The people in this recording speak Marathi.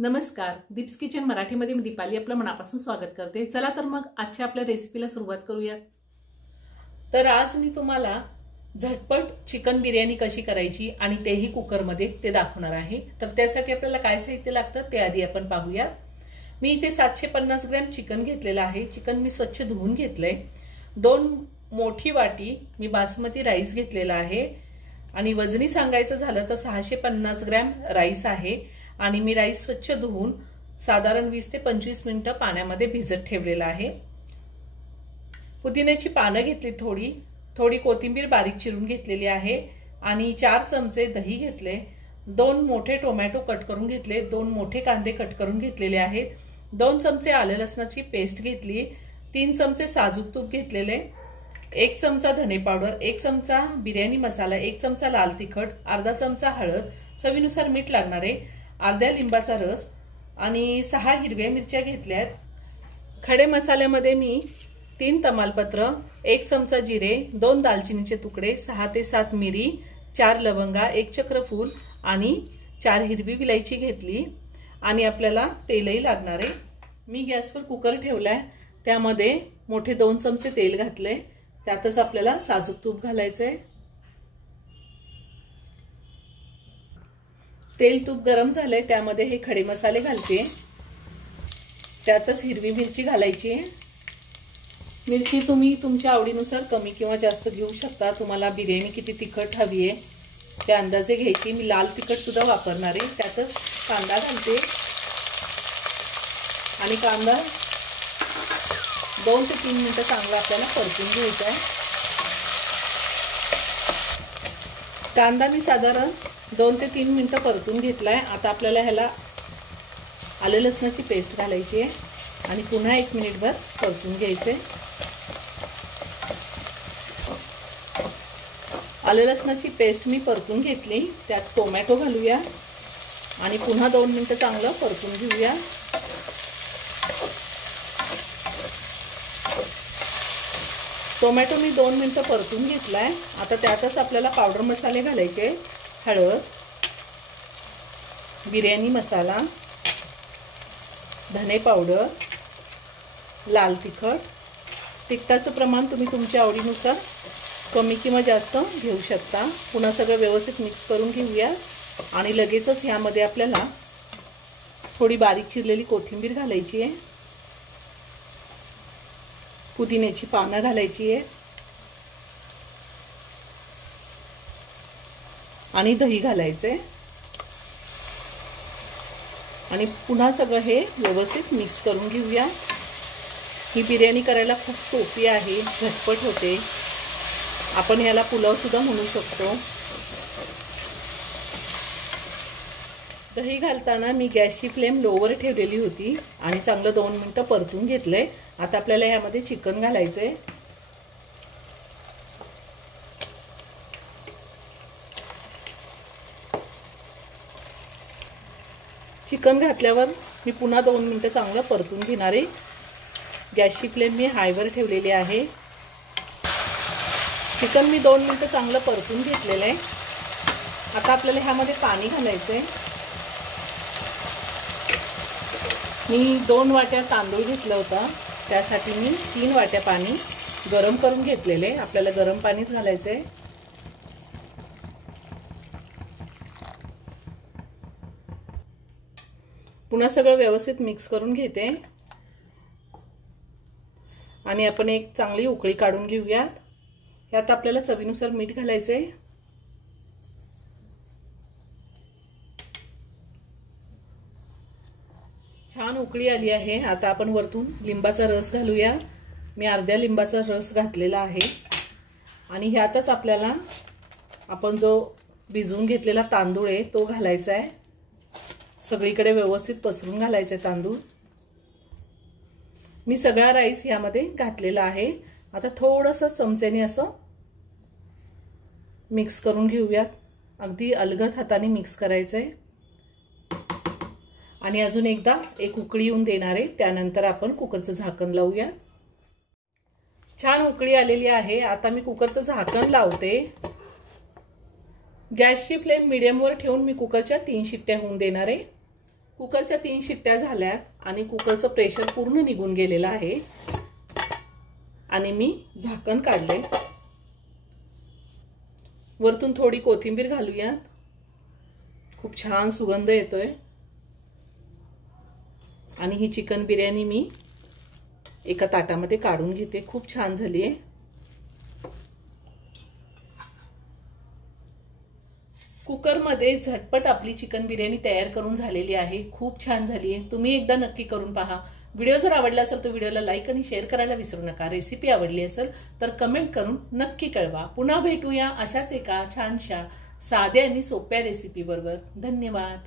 नमस्कार, दीप्स किचन मराठीमध्ये मी दीपाली आपलं मनापासून स्वागत करते। चला तर मग आजच्या आपल्या रेसिपीला सुरुवात करूया। तर आज मी तुम्हाला झटपट चिकन बिर्याणी कशी करायची आणि तेही कुकर मध्ये ते दाखवणार आहे। तर त्यासाठी आपल्याला काय साहित्य लागतं ते आधी आपण पाहूया। मी इथे 750 ग्रॅम चिकन घेतलेलं आहे। चिकन मी स्वच्छ धुवून घेतलंय। 2 मोठी वाटी मी बासमती राईस घेतलेला आहे आणि वजनी सांगायचं झालं तर 650 ग्रॅम राईस आहे आणि मी राईस स्वच्छ धुवून साधारण 20 ते 25 मिनिटं पाण्यामध्ये भिजत ठेवलेला आहे। पुदिन्याची पानं घेतली, थोडी कोथिंबीर बारीक चिरून घेतलेली आहे आणि 4 चमचे दही घेतले, 2 मोठे टोमॅटो कट करून घेतले, 2 मोठे कांदे कट करून घेतलेले आहेत, 2 चमचे आले लसणाची पेस्ट घेतली, 3 चमचे साजूक तूप घेतलेले, 1 चमचा धने पावडर, 1 चमचा बिर्याणी मसाला, 1 चमचा लाल तिखट, अर्धा चमचा हळद, चवीनुसार मीठ लागणार आहे, अर्ध्या लिंबाचा रस आणि 6 हिरव्या मिरच्या घेतल्यात। खडे मसाल्यामध्ये मी 3 तमालपत्र, 1 चमचा जिरे, 2 दालचिनीचे तुकडे, 6 ते 7 मिरी, 4 लवंगा, 1 चक्रफूल आणि 4 हिरवी विलायची घेतली आणि आपल्याला तेलही लागणार आहे। मी गॅसवर कुकर ठेवलाय, त्यामध्ये मोठे 2 चमचे तेल घातले, त्यातच आपल्याला साजूक तूप घालायचंय। तेल तूप गरम झालंय, त्यामध्ये हे खडे मसाले घालते, त्यातच हिरवी मिरची घालायची आहे। मिरची तुम्ही तुमच्या आवडीनुसार कमी किंवा जास्त घेऊ शकता। तुम्हाला बिर्याणी किती तिखट हवी आहे त्या अंदाजे घ्यायची। मी लाल तिखट सुद्धा वापरणार आहे। त्यातच कांदा घालते आणि कांदा 2 ते 3 मिनिटं चांगला आपल्याला परतून घ्यायचा आहे। कांदा मी साधारण 2 ते 3 मिनिटं परतून घेतलाय। आता आपल्याला ह्याला आले लसणाची पेस्ट घालायची आहे आणि पुन्हा 1 मिनिटभर परतून घ्यायचे। आले लसणाची पेस्ट मी परतून घेतली, त्यात टोमॅटो घालूया आणि पुन्हा 2 मिनिटं चांगलं परतून घेऊया। टोमॅटो मी 2 मिनिटं परतून घेतलाय। आता त्यातच आपल्याला पावडर मसाले घालायचे, हळद, बिर्याणी मसाला, धने पावडर, लाल तिखट, तिखटाचं प्रमाण तुम्ही तुमच्या आवडीनुसार कमी किंवा जास्त घेऊ शकता। पुन्हा सगळं व्यवस्थित मिक्स करून घेऊया आणि लगेचच यामध्ये आपल्याला थोडी बारीक चिरलेली कोथिंबीर घालायची आहे, पुदिन्याची पानं घालायची आहे आणि दही घालायचे आणि पुन्हा सगळं हे व्यवस्थित मिक्स करून घेऊया। ही बिर्याणी करायला खूप सोपी आहे, झटपट होते। आपण याला पुलाव सुद्धा म्हणू शकतो। दही घालताना मी गॅसची फ्लेम लोवर ठेवलेली होती आणि चांगलं 2 मिनिटं परतून घेतलंय। आता आपल्याला यामध्ये चिकन घालायचंय। चिकन घातल्यावर मी पुन्हा 2 मिनिटं चांगलं परतून घेणार आहे। गॅसची फ्लेम मी हायवर ठेवलेली आहे। चिकन मी 2 मिनिटं चांगलं परतून घेतलेलं आहे। आता आपल्याला ह्यामध्ये पाणी घालायचंय। मी 2 वाट्या तांदूळ घेतला होता, त्यासाठी मी 3 वाट्या पाणी गरम करून घेतलेले। आपल्याला गरम पाणीच घालायचंय। पुन्हा सगळं व्यवस्थित मिक्स करून घेते आणि आपण एक चांगली उकळी काढून घेऊयात। यात आपल्याला चवीनुसार मीठ घालायचंय। छान उकळी आली आहे। आता आपण वरतून लिंबाचा रस घालूया। मी अर्ध्या लिंबाचा रस घातलेला आहे आणि ह्यातच आपल्याला आपण जो भिजवून घेतलेला तांदूळ आहे तो घालायचा आहे। सगळीकडे व्यवस्थित पसरून घालायचे तांदूळ। मी सगळा राईस यामध्ये घातलेला आहे। आता थोडंसं चमच्याने असं मिक्स करून घेऊया। अगदी अलगद हाताने मिक्स करायचंय आणि अजून एकदा एक उकळी येऊन देणार आहे, त्यानंतर आपण कुकरचं झाकण लावूया। छान उकळी आलेली आहे। आता मी कुकरचं झाकण लावते। गॅसची फ्लेम मीडियमवर ठेवून मी कुकरच्या 3 शिट्ट्या होऊन देणार आहे। कुकरच्या 3 शिट्ट्या झाल्यात आणि कुकरचं प्रेशर पूर्ण निघून गेलेलं आहे आणि मी झाकण काढले। वरतून थोडी कोथिंबीर घालूयात, खूप छान सुगंध येतोय। आणि ही चिकन बिर्याणी मी एका ताटामध्ये काढून घेते, खूप छान झाली आहे। कुकरमध्ये झटपट आपली चिकन बिर्याणी तयार करून झालेली आहे, खूप छान झाली आहे। तुम्ही एकदा नक्की करून पहा। व्हिडिओ जर आवडला असेल तर व्हिडिओला लाईक आणि शेअर करायला विसरू नका। रेसिपी आवडली असेल तर कमेंट करून नक्की कळवा। पुन्हा भेटूया अशाच एका छानशा साध्या आणि सोप्या रेसिपी बरोबर। धन्यवाद।